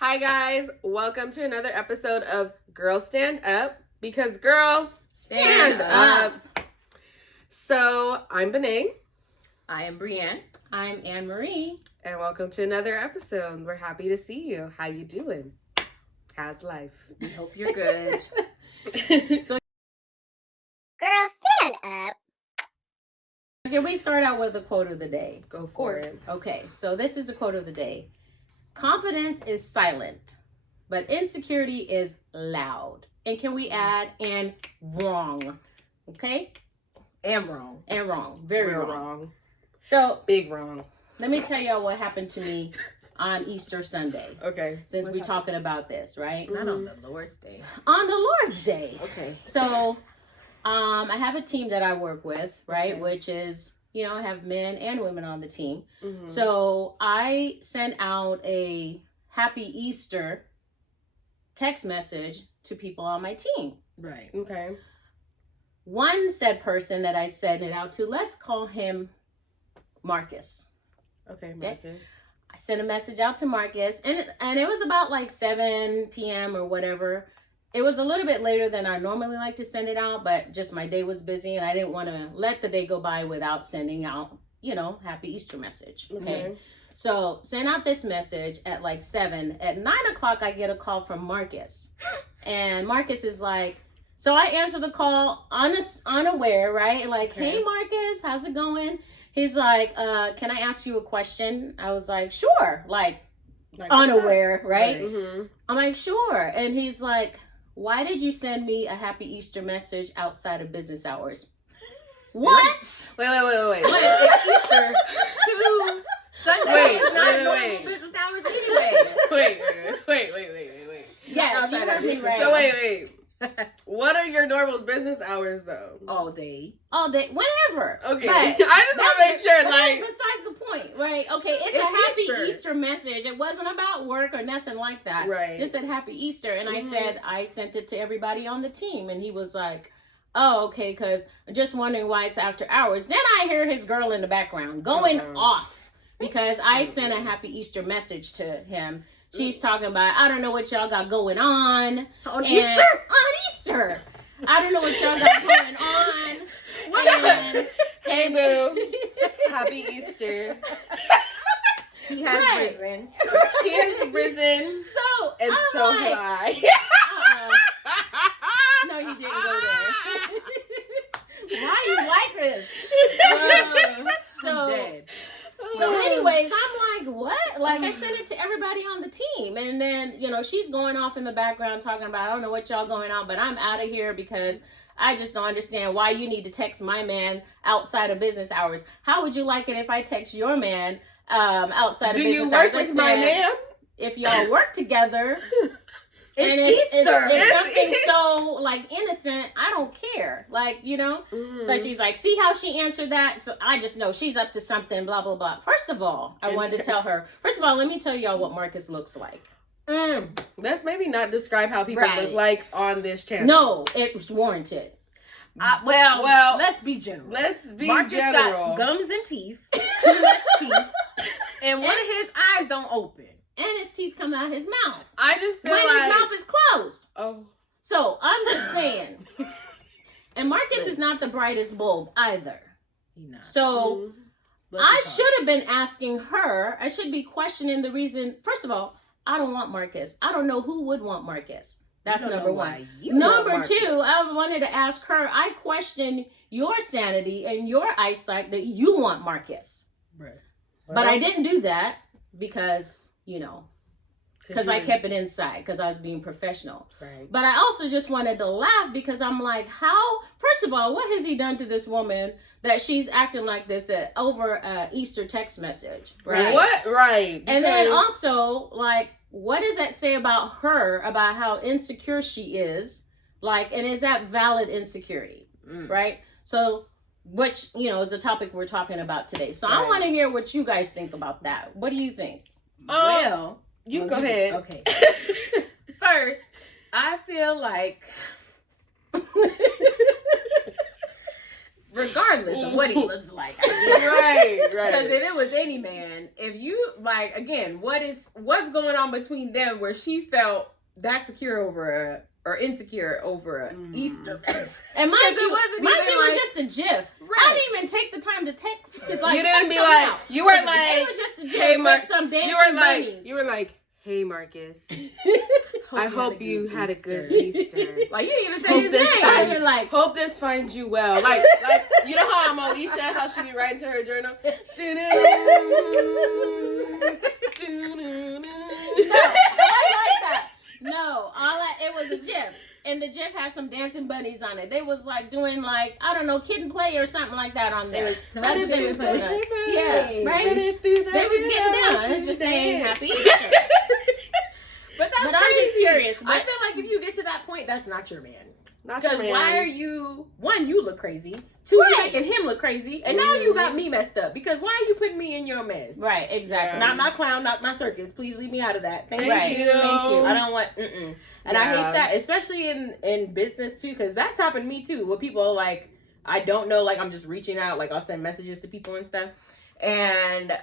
Hi guys, welcome to another episode of Girl Stand Up, because girl, stand up. So, I'm Benae. I am Brienne. I'm Anne Marie. And welcome to another episode. We're happy to see you. How you doing? How's life? We hope you're good. So, Girl, stand up. can we start out with the quote of the day? Go for it. Okay, so this is the quote of the day. Confidence is silent, but insecurity is loud. And can we add and wrong? Okay? And wrong. And wrong. Very Real wrong. So, big wrong. let me tell y'all what happened to me on Easter Sunday. Okay. Since we're talking about this, right? Not on on the Lord's Day. On the Lord's Day. Okay. So, I have a team that I work with, right? Okay. Which is, I have men and women on the team. Mm-hmm. So I sent out a Happy Easter text message to people on my team. Right. Okay. One said person that I sent it out to, let's call him Marcus. Okay, Marcus. I sent a message out to Marcus, and it was about like 7 p.m. or whatever. It was a little bit later than I normally like to send it out, but just my day was busy and I didn't want to let the day go by without sending out, Happy Easter message. Okay. So send out this message at like 7. At 9 o'clock, I get a call from Marcus. And Marcus is like, so I answer the call unaware, right? Like, Hey Marcus, how's it going? He's like, can I ask you a question? I was like, sure. Like unaware, right? Mm-hmm. I'm like, sure. And he's like, why did you send me a Happy Easter message outside of business hours? What? Wait. It's Easter to Sunday. Wait. Business hours anyway. Wait. Yes, you heard me right. So wait. What are your normal business hours though? All day, whenever. Okay, Right. I just want to make sure, like, that's besides the point, right? Okay, it's a Happy Easter message. It wasn't about work or nothing like that. Right. It said Happy Easter, and Mm-hmm. I said I sent it to everybody on the team, and he was like, "Oh, okay," because I'm just wondering why it's after hours. Then I hear his girl in the background going off because I sent a Happy Easter message to him. She's talking about, I don't know what y'all got going on. On Easter? On Easter. I don't know what y'all got going on. And, hey boo, Happy Easter. He has risen. He has risen. So, And I'm so like, have I. No, you didn't go there. Why you like this? So anyways, I'm like, what? Like, I sent it to everybody on the team. And then, she's going off in the background talking about, I don't know what y'all going on, but I'm out of here because I just don't understand why you need to text my man outside of business hours. How would you like it if I text your man outside of business hours? Do you work with my man? If y'all work together... It's Easter. It's something so like innocent. I don't care. Like, So she's like, see how she answered that? So I just know she's up to something, blah, blah, blah. First of all, I wanted to tell her, let me tell y'all what Marcus looks like. Let's maybe not describe how people look like on this channel. No, it was warranted. Well, let's be general. Marcus got gums and teeth, too much teeth, and one of his eyes don't open. And his teeth come out his mouth. I just feel when like his mouth is closed. Oh. So I'm just saying. And Marcus is not the brightest bulb either. He's not. So I should have been asking her. I should be questioning the reason. First of all, I don't want Marcus. I don't know who would want Marcus. That's number one. Number two, I wanted to ask her. I question your sanity and your eyesight that you want Marcus. Right. But I didn't do that because... because I kept it inside because I was being professional. Right. But I also just wanted to laugh because I'm like, first of all, what has he done to this woman that she's acting like this over a Easter text message? Right. What? Right. And then also, like, what does that say about her, about how insecure she is? Like, and is that valid insecurity? Right. So, which, is a topic we're talking about today. So I want to hear what you guys think about that. What do you think? Well, you go ahead. Okay. First, I feel like regardless of what he looks like. Right. Because if it was any man, if you like, again, what's going on between them where she felt that secure over or insecure over a Easter message. And mind you, was just a GIF. Right. I didn't even take the time to text. To like, you didn't be like, out. You weren't like, it was just a GIF with some dancing bunnies. You were like, hey Marcus, I hope you had a good Easter. Like you didn't even say his name. You're like, hope this finds you well. Like you know how Moesha, how she be writing to her journal. No, it was a GIF. And the GIF had some dancing bunnies on it. They was like doing like, I don't know, kid and play or something like that on there. That's what they were putting on. Yeah, right? They was getting down. It's just saying happy Easter. But I'm just curious. I feel like if you get to that point, that's not your man. Because why are you, one, you look crazy. Two, you're making him look crazy. And now you got me messed up. Because why are you putting me in your mess? Right, exactly. Not my clown, not my circus. Please leave me out of that. Thank you. Thank you. I don't want, And I hate that, especially in business too. Because that's happened to me too. Where people like, I don't know, like I'm just reaching out. Like I'll send messages to people and stuff. And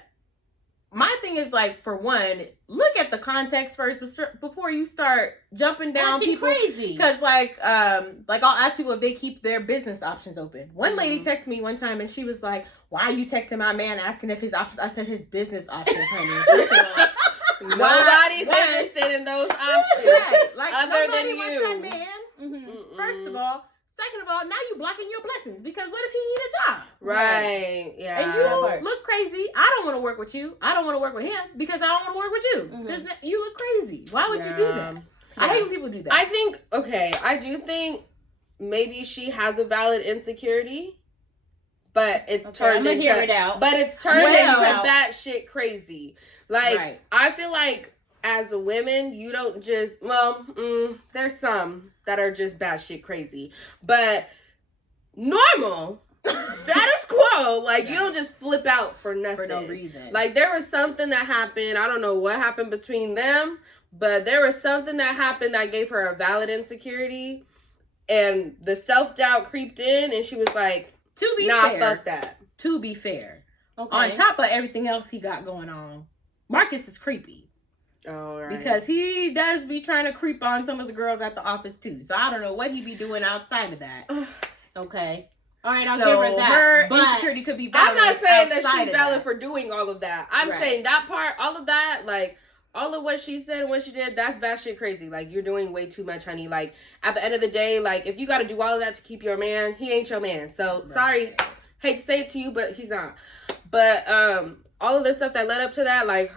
my thing is like, for one, look at the context first before you start jumping down people. Crazy. Because like I'll ask people if they keep their business options open. One lady texted me one time and she was like, "Why are you texting my man asking if his options?" I said, "His business options, honey." Nobody's interested in those options, right? Like other than you. That man. First of all. Second of all, now you blocking your blessings because what if he need a job? Right. Yeah. And you look crazy. I don't want to work with you. I don't want to work with him because I don't want to work with you. You look crazy. Why would you do that? Yeah. I hate when people do that. I do think maybe she has a valid insecurity, but it's turned into batshit crazy. Like I feel like as a woman, you don't just, there's some that are just batshit crazy. But normal, status quo, like you don't just flip out for nothing. For no reason. Like there was something that happened, I don't know what happened between them, but there was something that happened that gave her a valid insecurity. And the self-doubt creeped in and she was like, fuck that. To be fair. Okay. On top of everything else he got going on, Marcus is creepy. Oh, right. Because he does be trying to creep on some of the girls at the office too. So I don't know what he be doing outside of that. Okay. All right, I'll give her that. Her insecurity could be valid. I'm not saying that she's valid for doing all of that. I'm saying that part, all of that, like all of what she said and what she did, that's batshit crazy. Like you're doing way too much, honey. Like at the end of the day, like if you got to do all of that to keep your man, he ain't your man. So sorry, hate to say it to you, but he's not. But all of the stuff that led up to that, like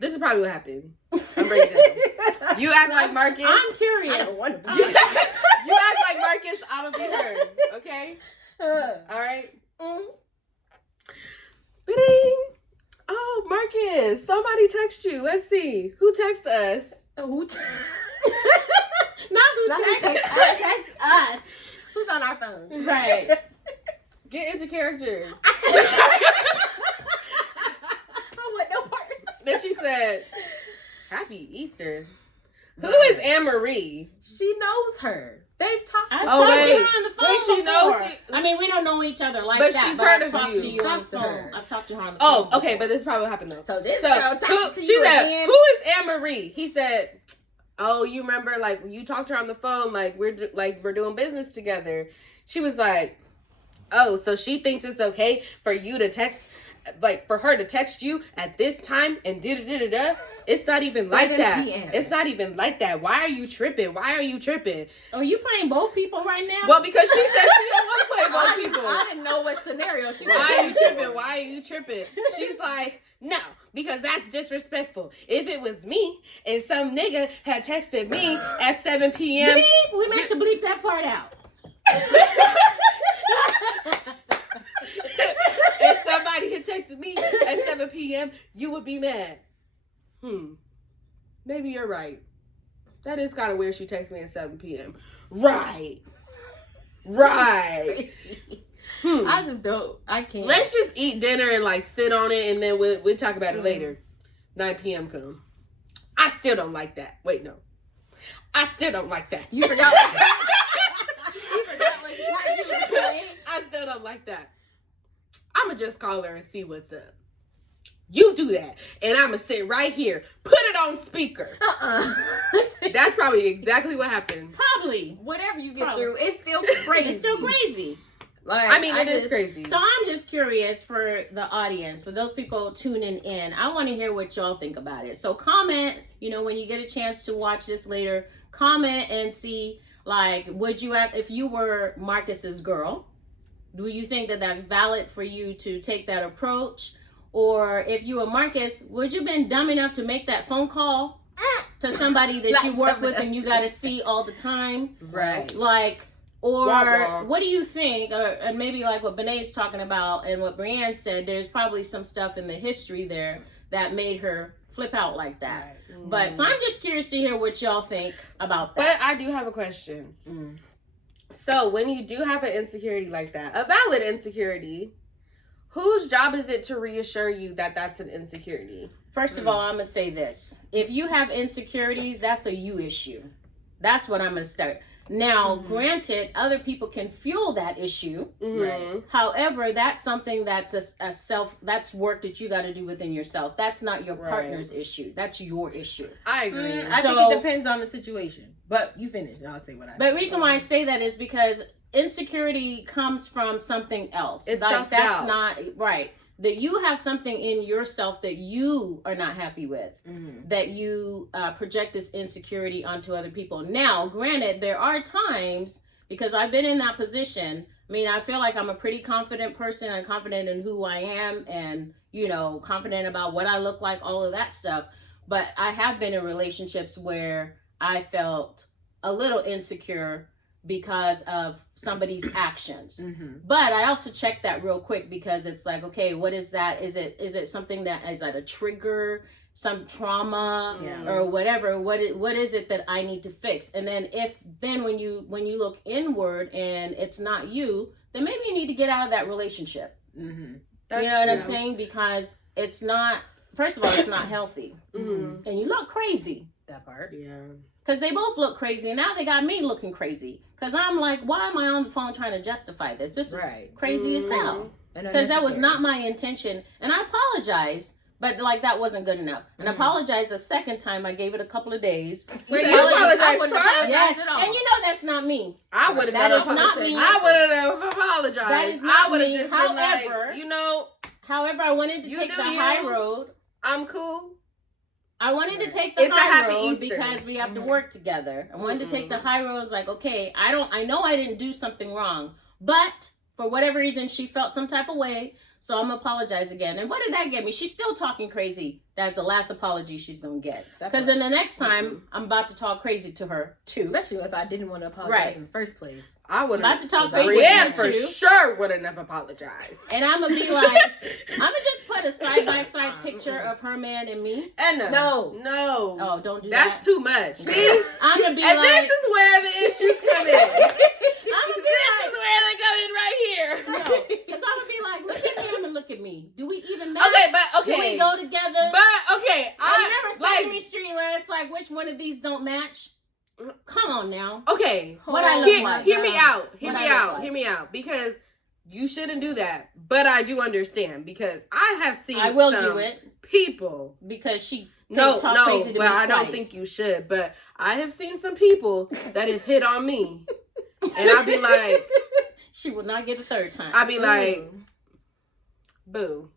this is probably what happened. I'm breaking down. You act like Marcus. I'm curious. I don't want to be. You act like Marcus. I'm gonna be her. Okay. All right. Bing. Oh, Marcus. Somebody text you. Let's see. Who texted us? Not who text us. Who's on our phone? Right. Get into character. Then she said, "Happy Easter." Who is Anne-Marie? She knows her. They've talked. I've talked to her on the phone before. I mean, we don't know each other like that. She's heard of you. I've talked to her on the phone. Oh, okay, but this probably happened though. So this girl talked to you. She said, again. "Who is Anne-Marie?" He said, "Oh, you remember? Like you talked to her on the phone. Like we're doing business together." She was like, "Oh, so she thinks it's okay for you to text." Like for her to text you at this time and it's not even like that. It's not even like that. Why are you tripping? Why are you tripping? Are you playing both people right now? Well, because she said she don't want to play both people. I didn't know what scenario she was. Why are you tripping? Why are you tripping? She's like, no, because that's disrespectful. If it was me and some nigga had texted me at 7 p.m. Bleep. We meant to bleep that part out. If somebody had texted me at 7 p.m., you would be mad. Maybe you're right. That is kind of weird she texted me at 7 p.m. Right. I just don't. I can't. Let's just eat dinner and like sit on it and then we'll talk about it later. 9 p.m. come. I still don't like that. Wait, no. I still don't like that. You forgot. You forgot what you were saying. I still don't like that. I'ma just call her and see what's up. You do that, and I'ma sit right here. Put it on speaker. That's probably exactly what happened. Probably. Whatever you get through, it's still crazy. It's still crazy. Like, I mean, it is crazy. So I'm just curious for the audience, for those people tuning in. I want to hear what y'all think about it. So comment, when you get a chance to watch this later, comment and see, like, would you have, if you were Marcus's girl, do you think that that's valid for you to take that approach? Or if you were Marcus, would you have been dumb enough to make that phone call to somebody that you work with and you got to see all the time? Right. Like, or what do you think? And maybe like what Benae is talking about and what Brianne said, there's probably some stuff in the history there that made her flip out like that. Right. But so I'm just curious to hear what y'all think about that. But I do have a question. So when you do have an insecurity like that, a valid insecurity, whose job is it to reassure you that that's an insecurity? First of all, I'm going to say this. If you have insecurities, that's a you issue. That's what I'm going to start. Now, granted, other people can fuel that issue. Right? However, that's something that's that's work that you got to do within yourself. That's not your partner's issue. That's your issue. I agree. I think it depends on the situation. But you finish. I'll say what I. But the reason why I say that is because insecurity comes from something else. It's like self-doubt. That's not right. That you have something in yourself that you are not happy with, that you project this insecurity onto other people. Now, granted, there are times, because I've been in that position, I mean, I feel like I'm a pretty confident person. I'm confident in who I am and, confident about what I look like, all of that stuff. But I have been in relationships where I felt a little insecure because of somebody's actions. But I also checked that real quick because it's like, okay, what is that? Is it something that is that a trigger, some trauma or whatever? What is it that I need to fix? And then when you look inward and it's not you, then maybe you need to get out of that relationship. You know what I'm saying? Because it's not, first of all, it's not healthy. And you look crazy. That part. Yeah. Because they both look crazy, and now they got me looking crazy. Because I'm like, why am I on the phone trying to justify this? This is crazy as hell. Because that was not my intention. And I apologize, but like that wasn't good enough. And I apologized a second time. I gave it a couple of days. Wait, you apologized twice? Yes, and that's not me. I would have. That is not me. I would have apologized. That is not I would have me. just However, been like, However, I wanted to take the high road. I'm cool. I wanted to take the high road Easter. Because we have to work together. I wanted to take the high road. I was like, okay, I know I didn't do something wrong, but for whatever reason, she felt some type of way. So I'm gonna apologize again. And what did that get me? She's still talking crazy. That's the last apology she's gonna get. Because then the next time, I'm about to talk crazy to her too. Especially if I didn't want to apologize in the first place. I would not to talk crazy. Brianne for sure wouldn't have apologized. And I'm gonna be like, I'm gonna just put a side by side picture of her man and me. And no. Oh, don't do that. That's too much. See, I'm gonna be and like, this is where the issues come in. This is where they come in right here. No, because I'm gonna be like, look at him and look at me. Do we even match? Okay. Do we go together? But okay, I remember Sesame Street where it's like, which one of these don't match? Come on now. Okay, what I look like. Hear me out. Because you shouldn't do that. But I do understand because I have seen. I will do it. People because she. No, but I don't think you should. But I have seen some people that have hit on me, and I'd be like, she will not get a third time. I'd be like, boo,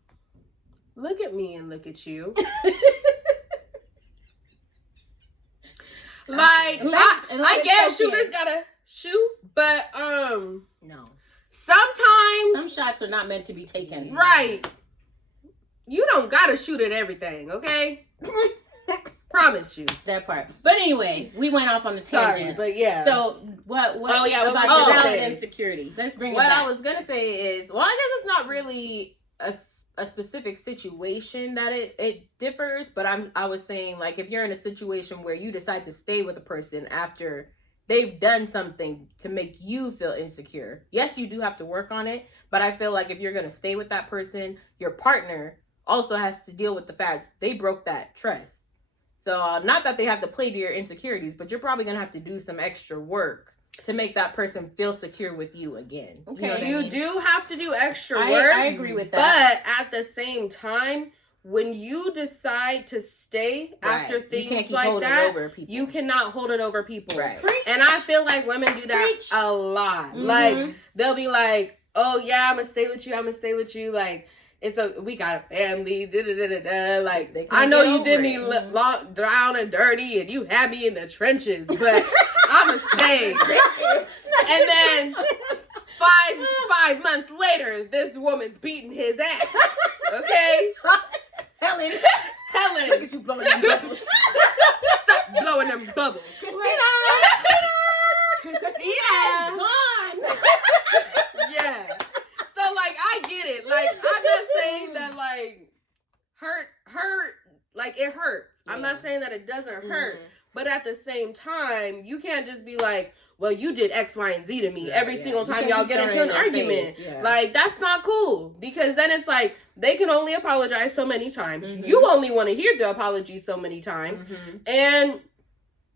look at me and look at you. Like, I guess shooters gotta shoot, but no. Sometimes some shots are not meant to be taken. Right. You don't gotta shoot at everything, okay? Promise you. That part. But anyway, we went off on the tangent. Sorry, but yeah. So what about the insecurity? Let's bring it back. What I was gonna say is, well, I guess it's not really a specific situation that it differs, but I was saying, like, if you're in a situation where you decide to stay with a person after they've done something to make you feel insecure, yes, you do have to work on it, but I feel like if you're going to stay with that person, your partner also has to deal with the fact they broke that trust. So not that they have to play to your insecurities, but you're probably going to have to do some extra work to make that person feel secure with you again. Okay. You know what I You mean? do have to do extra work. I agree with that. But at the same time, when you decide to stay after Right. You can't things keep like holding that, over people. you cannot hold it over people. Right. Preach. And I feel like women do that Preach. a lot. Mhm. Like, they'll be like, oh yeah, I'm gonna stay with you. Like, we got a family, Like, They can't I know get you over did it. me Mhm. long, down and dirty, and you had me in the trenches, but I'ma stay. And then 5 months later, this woman's beating his ass. Okay, Helen, look Helen, at you blowing them bubbles. stop blowing them bubbles. Christina gone. Yeah. So, like, I get it. Like, I'm not saying that, like, hurt, like, it hurts. I'm not saying that it doesn't hurt. But at the same time, you can't just be like, well, you did X, Y, and Z to me every single time y'all get into an argument. Like, that's not cool. Because then it's like, they can only apologize so many times. You only want to hear the apology so many times. And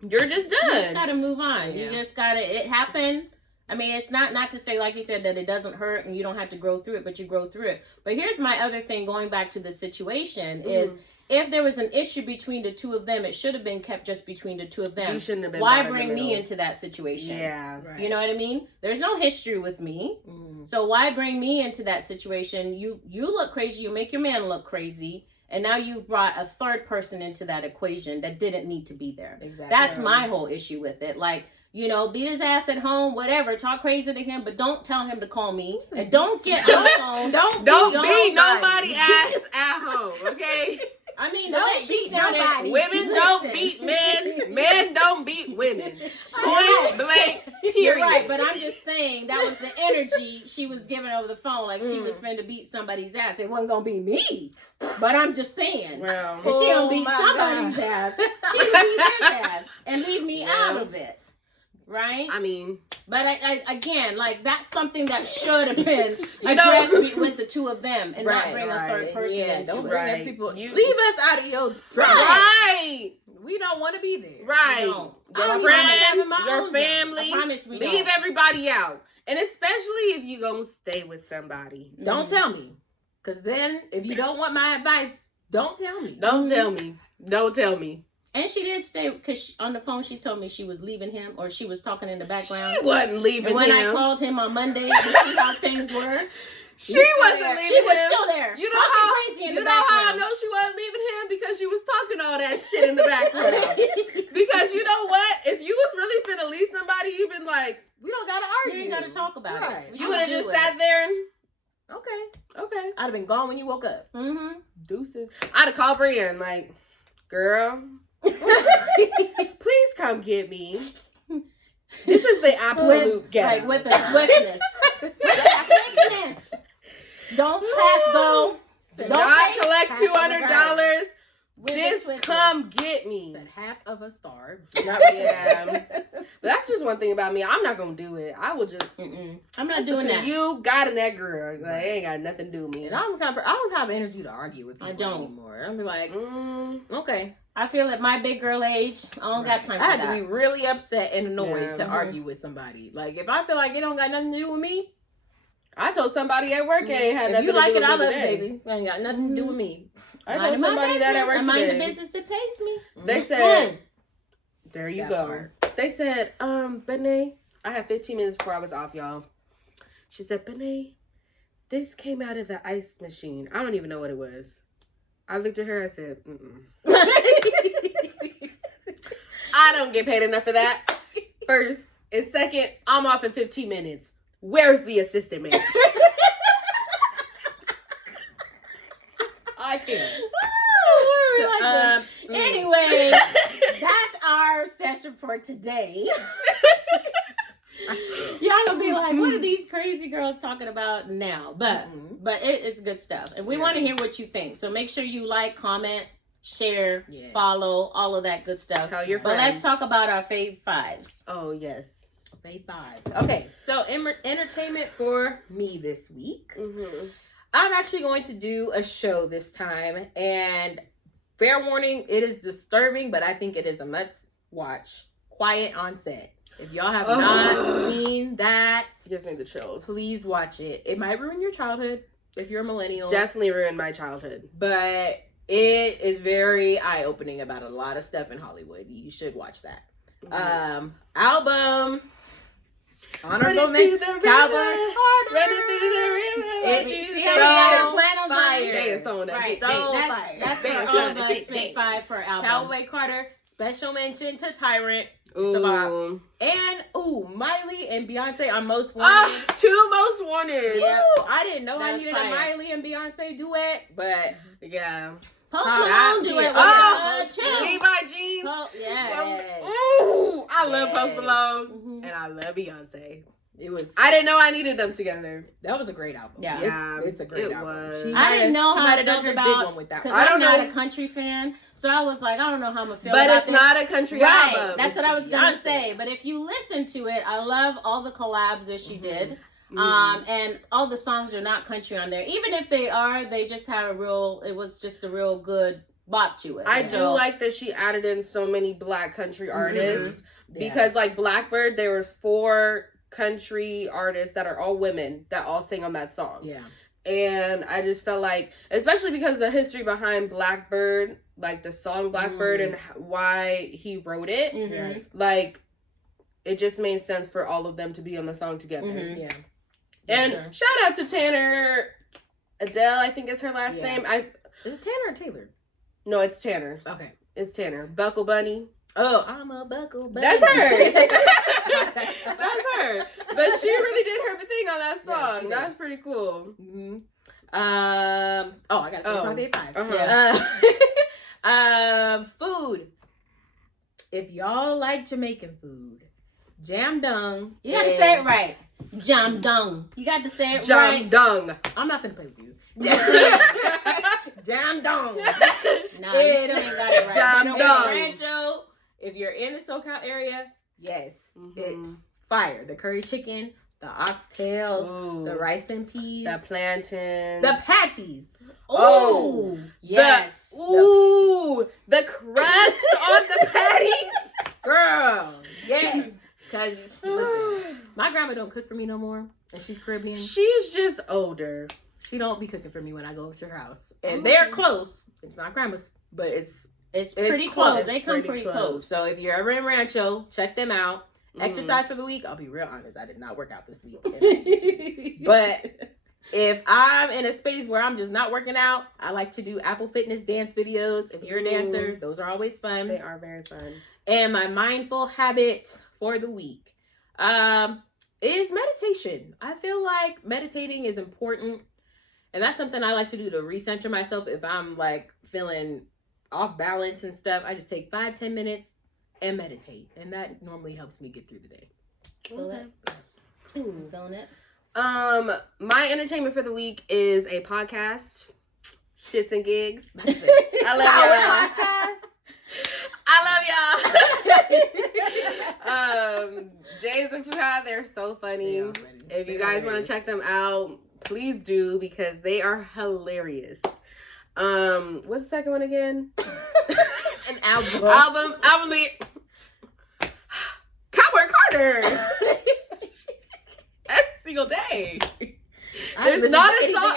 you're just done. You just gotta move on. Yeah. You just gotta, it happened. I mean, it's not to say, like you said, that it doesn't hurt and you don't have to grow through it, but you grow through it. But here's my other thing, going back to the situation, is if there was an issue between the two of them, it should have been kept just between the two of them. You shouldn't have been. Why bring me into that situation? Yeah. Right. You know what I mean? There's no history with me. So why bring me into that situation? You look crazy. You make your man look crazy. And now you've brought a third person into that equation that didn't need to be there. Exactly. That's my whole issue with it. Like, you know, beat his ass at home, whatever. Talk crazy to him, but don't tell him to call me. And don't get on the phone. Don't beat nobody ass at home, okay? I mean, Don't beat nobody. Women don't beat men. Men don't beat women. Right. Point blank, period. You're right, but I'm just saying that was the energy she was giving over the phone. Like she was finna beat somebody's ass. It wasn't gonna be me. But I'm just saying. Well, If she don't beat my somebody's ass, she can beat his ass and leave me out of it. Right? I mean, But I again, like that's something that should have been addressed with the two of them and not bring a third person into don't it. bring Right. people. You- Leave us out of your drama. right. We don't want to be there. Right. No. I Your don't even wanna friends, have my your own job. family, I promise we leave don't. everybody out. And especially if you gonna stay with somebody. Don't tell me, because then if you don't want my advice, don't tell me. Don't tell me. Don't tell me. And she did stay because on the phone she told me she was leaving him or she was talking in the background. She wasn't leaving And when I him. called him on Monday to see how things were, She there. wasn't leaving she was him. still there. You know talking how crazy in you the know how I background. know she wasn't leaving him because she was talking all that shit in the background. Because you know what? If you was really finna leave somebody, you'd been like, We don't gotta You argue. ain't got to talk about Right. it. you would have just sat there and okay. I'd have been gone when you woke up. Mm-hmm. Deuces. I'd have called Brienne like, girl, please come get me. This is the absolute ghetto. Like with the swiftness. With the swiftness. Don't pass go. Do Don't not pay. collect $200. With the Just swiftness. come get me. Said half of a star. Yeah. But that's just one thing about me. I'm not gonna do it. I will just I'm not doing that. You got in that girl. Like, it ain't got nothing to do with me. And I don't have energy to argue with people I don't. anymore. I'll be like, okay. I feel at my big girl age, I don't got time for I had that. to be really upset and annoyed Yeah. to argue with somebody. Like, if I feel like it don't got nothing to do with me, I told somebody at work it ain't had if nothing you to like do it, with I me love it, today. baby. It ain't got nothing to do with me. I told somebody that at work I mind the today. business that pays me. They Mhm. said, there you That go. part. They said, Benae, I had 15 minutes before I was off, y'all. She said, Benae, this came out of the ice machine. I don't even know what it was. I looked at her, I said, I don't get paid enough for that. First, and second, I'm off in 15 minutes. Where's the assistant manager? I can't. Anyway, that's our session for today. Y'all gonna be like, what are these crazy girls talking about now? But it's good stuff. And we want to hear what you think. So make sure you like, comment, share, follow, all of that good stuff. Tell your But friends. let's talk about our fave fives. Oh, yes. Bay 5. Okay, so entertainment for me this week. Mm-hmm. I'm actually going to do a show this time, and fair warning, it is disturbing, but I think it is a must watch. Quiet on Set. If y'all have not seen that, it gives me the chills. Please watch it. It might ruin your childhood if you're a millennial. Definitely ruined my childhood. But it is very eye-opening about a lot of stuff in Hollywood. You should watch that. Album. Honorable mention. Cowboy. Running through the river. See how we got our flannels fire. Dance on that shit. That's for all of us. Spent 5 for album. Cowboy Carter. Special mention to Tyrant. Ooh. Miley and Beyonce on Most Wanted. 2 Most Wanted. Yeah. I didn't know I needed fire. a Miley and Beyonce duet, but yeah. Post Malone duet. Levi Jeans. Yes. Ooh, I love Post Malone and I love Beyonce. It was. I didn't know I needed them together. That was a great album. Yeah, it's a great album. I didn't know how I felt about because I'm not a country fan, so I was like, I don't know how I'm gonna feel. But about it's this. not a country album. That's what I was gonna say. But if you listen to it, I love all the collabs that she did. And all the songs are not country on there. Even if they are, they just had it was just a real good bop to it. I do like that she added in so many Black country artists because like Blackbird, there was 4 country artists that are all women that all sing on that song. Yeah. And I just felt like, especially because the history behind Blackbird, like the song Blackbird and why he wrote it, like it just made sense for all of them to be on the song together. Yeah. And shout out to Tanner Adele, I think is her last name. Is it Tanner or Taylor? No, it's Tanner. Okay. It's Tanner. Buckle Bunny. Oh, I'm a buckle bunny. That's her. That's her. But she really did her thing on that song. Yeah, that's pretty cool. I got to my favorite 5. Food. If y'all like Jamaican food, jam dung. You got to say it right. Jam dung. You got to say it right. Jam dung. I'm not finna play with you. Jam dung. No, you still ain't got it right. Jam dung. Rancho. If you're in the SoCal area, yes, it's fire. The curry chicken, the oxtails, the rice and peas, the plantains, the patties. Oh, yes. The crust on the patties, girl. Yes, because listen, my grandma don't cook for me no more, and she's Caribbean. She's just older. She don't be cooking for me when I go to her house, and they're close. It's not grandma's, but it's pretty close. They come pretty close. So if you're ever in Rancho, check them out. Exercise for the week. I'll be real honest. I did not work out this week. But if I'm in a space where I'm just not working out, I like to do Apple Fitness dance videos. If you're a dancer, those are always fun. They are very fun. And my mindful habit for the week is meditation. I feel like meditating is important. And that's something I like to do to recenter myself if I'm like feeling off balance and stuff. I just take 5-10 minutes and meditate, and that normally helps me get through the day. Feel it? Feeling it? My entertainment for the week is a podcast, Shits and Gigs. That's it. I love y'all. James and Fuhad, they're so funny. If you guys want to check them out, please do, because they are hilarious. What's the second one again? An album. Cowboy Carter. Every single day. There's not a song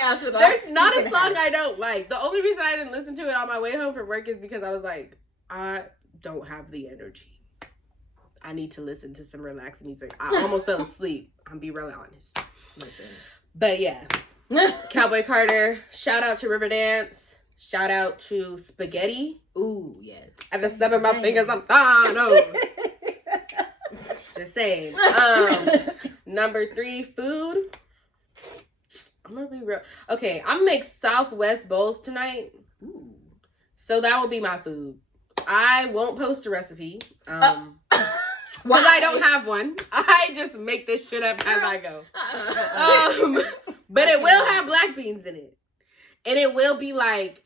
I don't like. The only reason I didn't listen to it on my way home from work is because I was like, I don't have the energy. I need to listen to some relaxing music. I almost fell asleep. I'm be real honest. Listen. But yeah. Cowboy Carter. Shout out to Riverdance. Shout out to Spaghetti. Ooh, yes. I've been snapping my fingers. I'm Thanos. Just saying. Number 3, food. I'm gonna be real. Okay, I'm gonna make Southwest bowls tonight. Ooh. So that will be my food. I won't post a recipe. Because I don't have one. I just make this shit up as I go. But it will have black beans in it. And it'll be like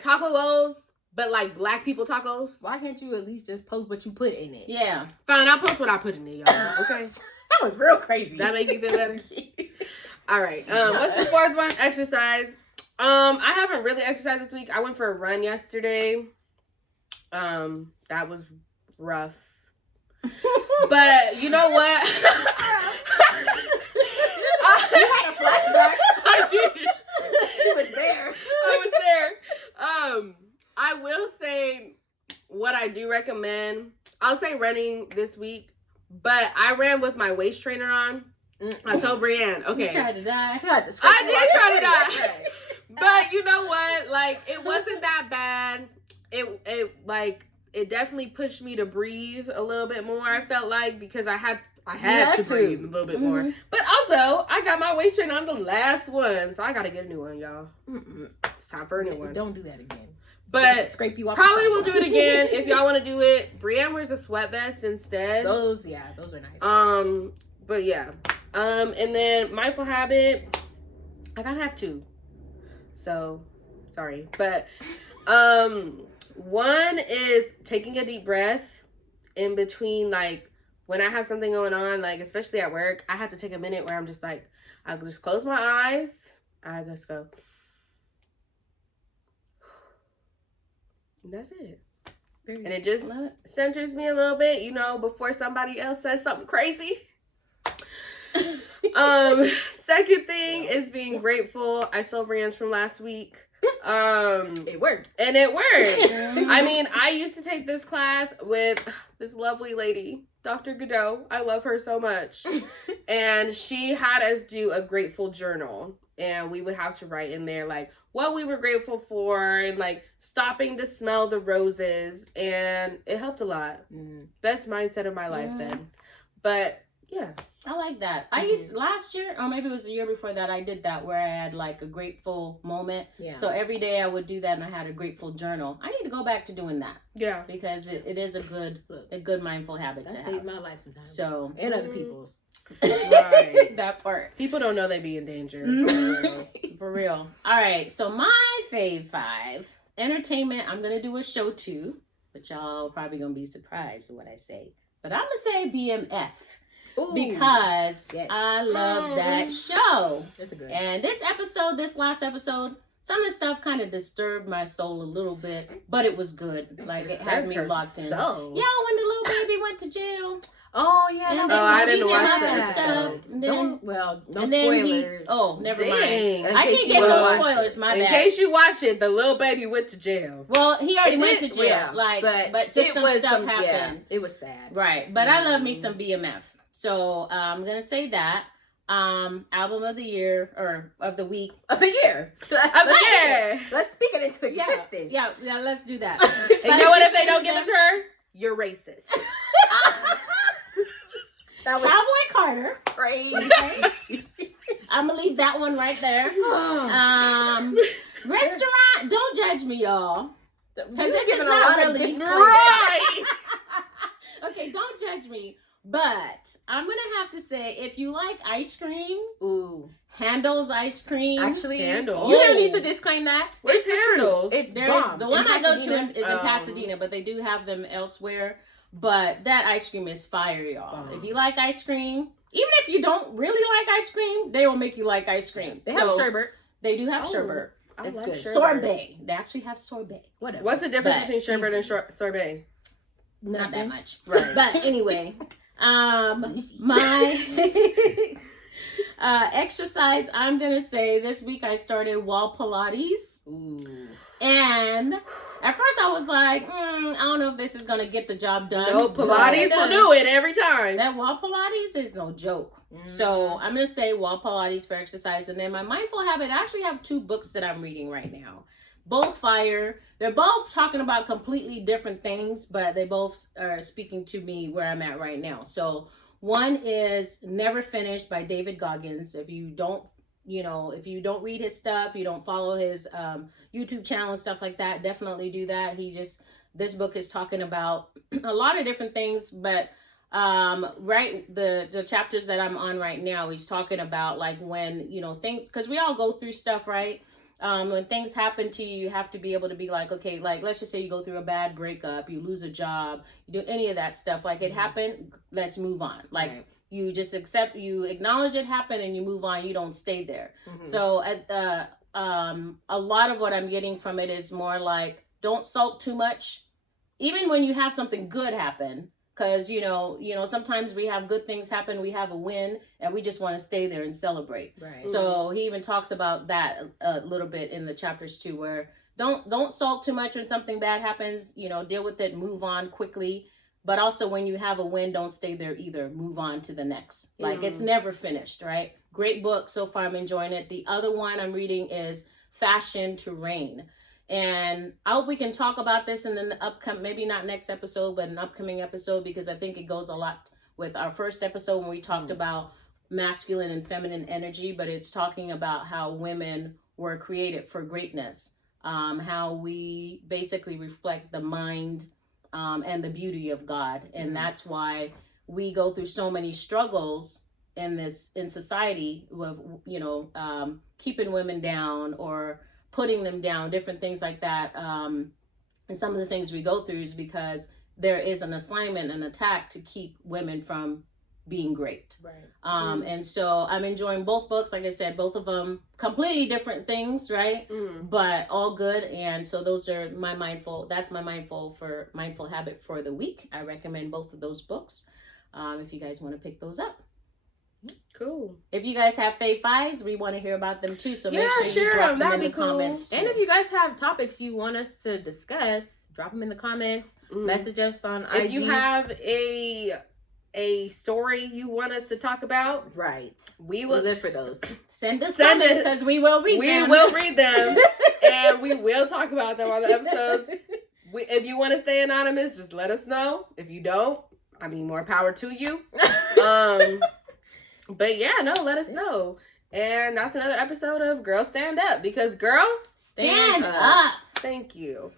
taco bowls, but like black people tacos. Why can't you at least just post what you put in it? Yeah. Fine, I'll post what I put in it, y'all. Okay. That was real crazy. That makes you feel better? All right. What's the 4th one? Exercise. I haven't really exercised this week. I went for a run yesterday. That was rough. But you know what? You had a flashback. I did. She was there. I was there. I will say what I do recommend. I'll say running this week, but I ran with my waist trainer on. I told Brienne, okay. You tried to die. I did try to die. But you know what? Like, it wasn't that bad. It definitely pushed me to breathe a little bit more, I felt like, because I had to breathe a little bit more. But also, I got my waist trainer on the last one, so I gotta get a new one, y'all. It's time for a new one. Don't do that again. But scrape you off. Probably will do it again if y'all want to do it. Brienne wears the sweat vest instead. Those are nice. But yeah. And then mindful habit, I gotta have 2. So, sorry. But, one is taking a deep breath in between, like, when I have something going on, like, especially at work, I have to take a minute where I'm just like, I'll just close my eyes. I just go. And that's it. And it just centers me a little bit, you know, before somebody else says something crazy. Second thing is being grateful. I saw Brienne's from last week. It worked. And it worked. I mean, I used to take this class with this lovely lady, Dr. Godot. I love her so much. And she had us do a grateful journal. And we would have to write in there, like, what we were grateful for and, like, stopping to smell the roses. And it helped a lot. Best mindset of my life then. But, yeah. I like that. I used last year, or maybe it was the year before that, I did that where I had like a grateful moment. Yeah. So every day I would do that and I had a grateful journal. I need to go back to doing that. Yeah. Because it is a good mindful habit to have. That saved my life sometimes. So, and other people's. Right. That part. People don't know they be in danger. For real. All right. So my fave 5, entertainment. I'm going to do a show too, but y'all probably going to be surprised at what I say. But I'm going to say BMF. Ooh, because I love that show. That's a good. And this last episode, some of the stuff kind of disturbed my soul a little bit, but it was good. Like, it had me locked in. Yeah, when the little baby went to jail. Oh yeah, I didn't watch that stuff. And then, no spoilers. Never mind. I can't get no spoilers. My bad. In case you watch it, the little baby went to jail. Well, he already went to jail. But just some stuff happened. Yeah, it was sad. Right, but I love me some BMF. So I'm gonna say that album of the year or of the week of the year. Let's speak it into existence. Yeah. Let's do that. And you know what? If they don't give it to her, you're racist. That was Cowboy Carter. Crazy. Okay. I'm gonna leave that one right there. Restaurant. Don't judge me, y'all. Because this is not really right. Okay, don't judge me. But I'm going to have to say, if you like ice cream, Handel's ice cream. Actually, Handle. You don't need to disclaim that. Where's Handel's? The one I go to is in Pasadena, but they do have them elsewhere. But that ice cream is fire, y'all. If you like ice cream, even if you don't really like ice cream, they will make you like ice cream. They have sherbet. They do have sherbet. It's good. Sorbet. They actually have sorbet. Whatever. What's the difference between sherbet and sorbet? Not that much. Right. But anyway... my exercise, I'm gonna say this week I started wall Pilates. And at first I was like, I don't know if this is gonna get the job done. No, Pilates will do it every time. That wall Pilates is no joke. So I'm gonna say wall Pilates for exercise. And then my mindful habit, I actually have 2 books that I'm reading right now. Both fire. They're both talking about completely different things, but they both are speaking to me where I'm at right now. So one is Never Finished by David Goggins. If you don't read his stuff, you don't follow his YouTube channel and stuff like that, definitely do that. This book is talking about a lot of different things, but the chapters that I'm on right now, he's talking about like when, things, because we all go through stuff, right? When things happen to you, you have to be able to be like, okay, like, let's just say you go through a bad breakup, you lose a job, you do any of that stuff. Like, it happened, let's move on. Like, you just you acknowledge it happened and you move on. You don't stay there. So a lot of what I'm getting from it is more like, don't sulk too much. Even when you have something good happen, Because sometimes we have good things happen, we have a win, and we just want to stay there and celebrate. Right. So he even talks about that a little bit in the chapters too, where don't sulk too much when something bad happens. Deal with it, move on quickly. But also when you have a win, don't stay there either. Move on to the next. Like it's never finished, right? Great book so far. I'm enjoying it. The other one I'm reading is Fashion to Reign. And I hope we can talk about this in the upcoming, maybe not next episode, but an upcoming episode, because I think it goes a lot with our first episode when we talked about masculine and feminine energy, but it's talking about how women were created for greatness, how we basically reflect the mind and the beauty of God. And that's why we go through so many struggles in society with, keeping women down or putting them down, different things like that. And some of the things we go through is because there is an assignment, an attack to keep women from being great. Right. And so I'm enjoying both books. Like I said, both of them completely different things, right? But all good. And so those are that's my mindful habit for the week. I recommend both of those books if you guys want to pick those up. Cool. If you guys have fave fives, we want to hear about them too. So make sure you drop them That'd in the be cool. comments. And if you guys have topics you want us to discuss, drop them in the comments. Message us on IG. If you have a story you want us to talk about, right, we will live for those. Send us comments because we will read them. We will read them, and we will talk about them on the episodes. If you want to stay anonymous, just let us know. If you don't, more power to you. But yeah, no, let us know. And that's another episode of Girl Stand Up, because girl, stand up. Thank you.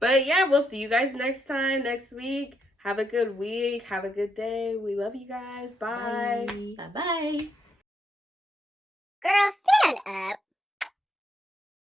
But yeah, we'll see you guys next week. Have a good week. Have a good day. We love you guys. Bye. Bye-bye. Girl, stand up.